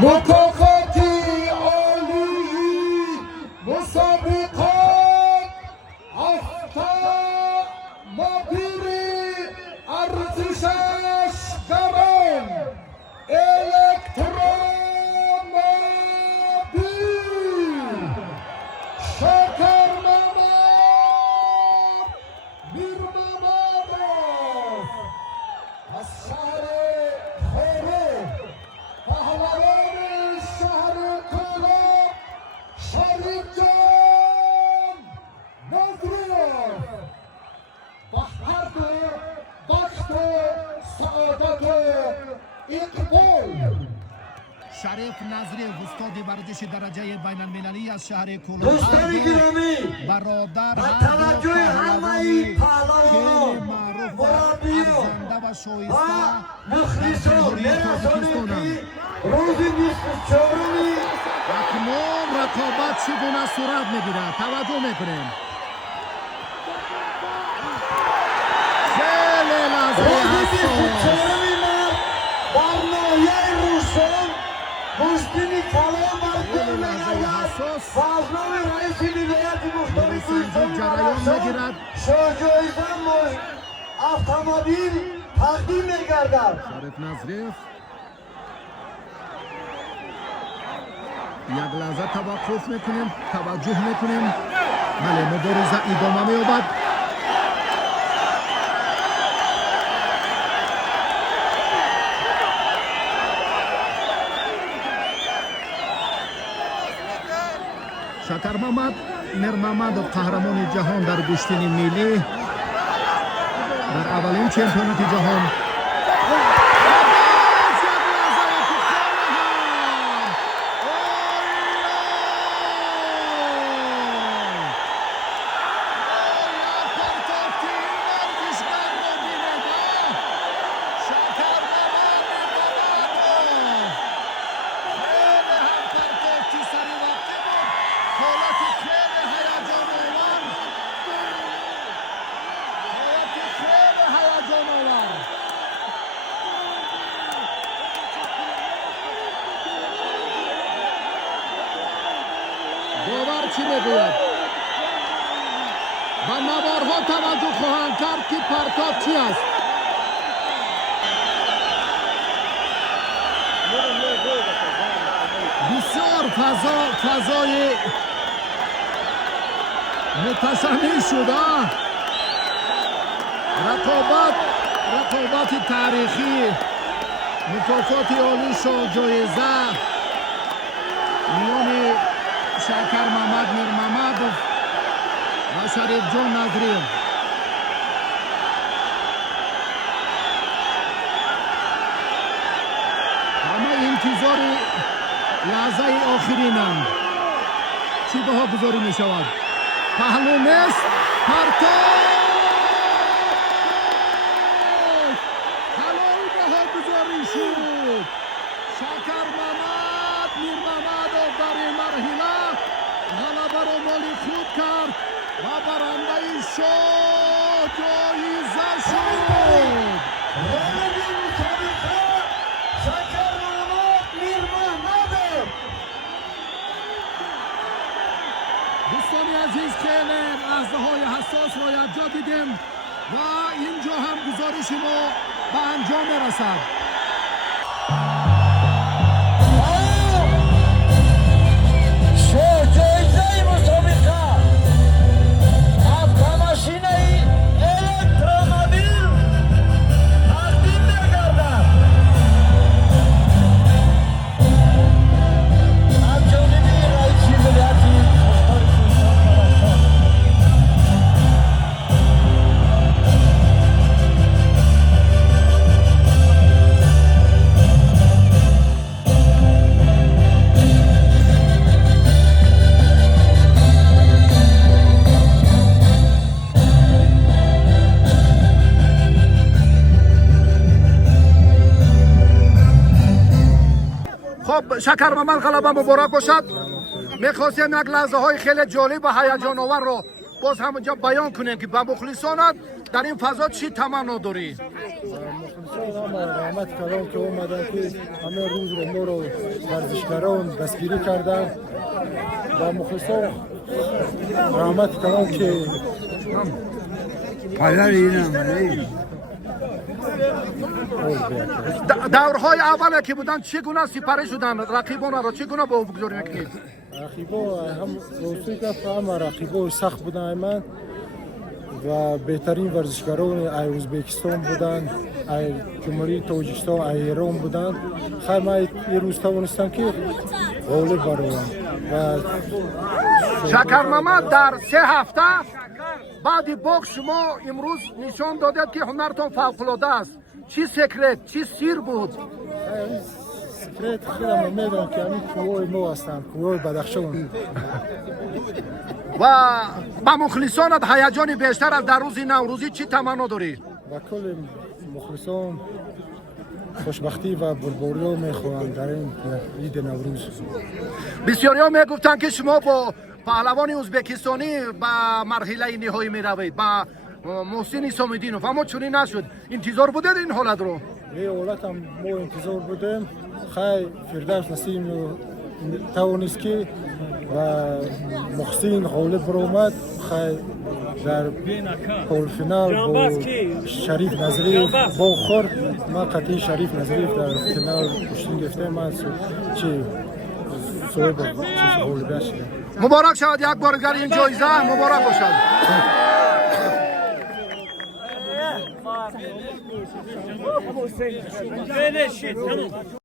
مکافات عالی مسابقات هفته مدیر ارزشش گران الکترومبیل شاکر محمد میرمحمدov از شهر خیره پهلوان شهر کولاب شریف جان نظریف با هر دو بخت سعادت اقبال شریف نظریف استاد ورزش درجه بین المللی از شهر کولاب دوستان گرامی برادر با توجه همه پهلوانان مربیان و شایسته و مخلصان میرسانیم که روز 24 اکنون رقابت چگونه صورت میگیرد توجه میکنیم خیلی لحظه روز حساس 24 ماه در ناحیه روستان پشتین کلام برکن می‌آید و از نام رئیس ولایت مختار کوهستان جریان میگیرد شاهجایزه اتومبیل تقدیم می‌گردد. شریف نظریف یک لحظه توقف میکنیم توجه میکنیم بله مبارزه ادامه می‌یابد شکر محمد میرمحمدov قهرمان جهان در گشتین ملی در اولین چمپیونات جهان داور چی میگوید و نوارها توجه خواهند کرد که پرتاب چی است بسیار فضای متشنج شده رقابت تاریخی مکافات عالی شاهجایزه میان شاکر محمد میرمحمدov و شریف جان نظریف همه انتظار لحظه آخرینند چی بها گذاری می شود پهلو نیست پرتاب طلایی بها گذاری شد شاکر محمد میرمحمدov در این مرحله غلبه را مالی خود کرد و برنده شاهجایزه شد شاکر محمد میرمحمدov دوستان عزیز خیلی لحظه های حساس را یکجا دیدیم و اینجا هم گزارش ما به انجام میرسد شاهجایزه مسابقه автомашина الکترومبیل تقدیم می‌گردد. از جانب رئیس ولایت مختار کوهستان خب شکر محمد غلبه مبارک باشد میخواستیم یک لحظه های خیلی جالب و هیجان آور رو باز همونجا بیان کنیم که به مخلصانت در این فضا چی تمنا داری؟ مخلصان رحمت کلام که اومدن که همه روز رو ما رو ورزشکاران دستگیری کردن و مخلصان رحمت کلام که دورهای اول که بودن چگونه سپری شدن رقیبان را چگونه با بگذاری میکنید؟ رقیبا هم روسی که هم رقیبا سخت بودن من و بهترین ورزشکاران ای ازبکستان بودن ای جمهوری تاجیکستان ای ایران بودن خیلی من این روز توانستم که غالب بروم و شکر محمد در 3 هفته بعد باکس شما امروز نشان دادید که هنرتون فوق‌العاده است. چی سکرت چی سیر بود؟ سکرت خودم میدونم که همین کوهای ما هستن کوهای بدخشان و با مخلصانت هیجان بیشتر از در روز نوروزی چی تمنا داری؟ و کل مخلصان خوشبختی و بربوریا میخواهند در این عید نوروز. بسیاری ها میگفتند که شما با پهلوان ازبکستانی به مرحله نهایی میروید با محسن سامیدینوف، اما چنین نشد. انتظار بودید این حالت رو؟ این حالت هم ما انتظار بودیم. خیلی فردوس نسیم توانست که و محسن غالب برآمد. خیلی در پولفینال با شریف نظریف با خورد. ما قطعی شریف نظریف در فینال پشتین گرفته. من چی صاحب غالبه شدم. مبارک شود یک بار دیگر این جایزه مبارک باشد.